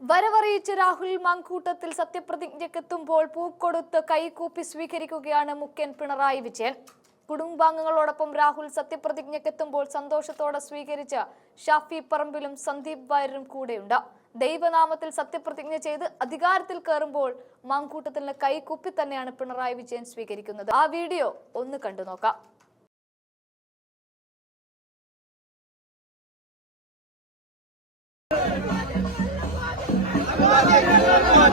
വരവറിയിച്ച് രാഹുൽ മങ്കൂട്ടത്തിൽ സത്യപ്രതിജ്ഞക്കെത്തുമ്പോൾ പൂക്കൊടുത്ത് കൈകൂപ്പി സ്വീകരിക്കുകയാണ് മുഖ്യൻ പിണറായി വിജയൻ. കുടുംബാംഗങ്ങളോടൊപ്പം രാഹുൽ സത്യപ്രതിജ്ഞയ്ക്കെത്തുമ്പോൾ സന്തോഷത്തോടെ സ്വീകരിച്ച ഷാഫി പറമ്പിലും സന്ദീപ് വാര്യരും കൂടെയുണ്ട്. ദൈവനാമത്തിൽ സത്യപ്രതിജ്ഞ ചെയ്ത് അധികാരത്തിൽ കയറുമ്പോൾ മാങ്കൂട്ടത്തിന് കൈകൂപ്പി തന്നെയാണ് പിണറായി വിജയൻ സ്വീകരിക്കുന്നത്. ആ വീഡിയോ ഒന്ന് കണ്ടു നോക്കാം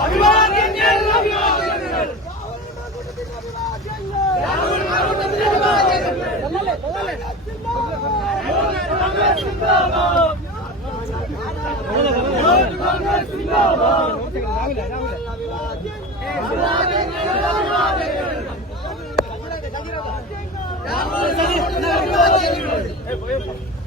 അഭിവാദ്യങ്ങൾ അഭിവാദ്യങ്ങൾ രാഹുൽ മാറുന്നതിന് അഭിവാദ്യങ്ങൾ രാഹുൽ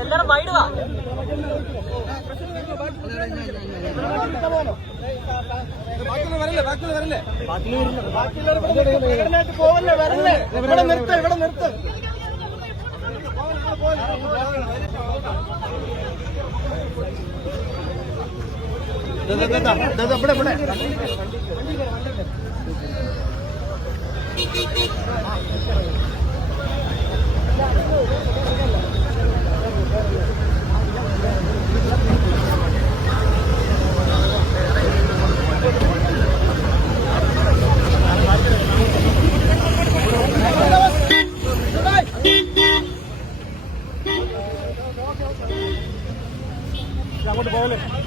എല്ലാരും വൈഡ് വാ. പോവല്ലേ വരല്ലേ ഇവിടെ നിർത്ത് ഇവിടെ നിർത്ത് ഇവിടെ ഇവിടെ അങ്ങോട്ട് പോകല്ലേ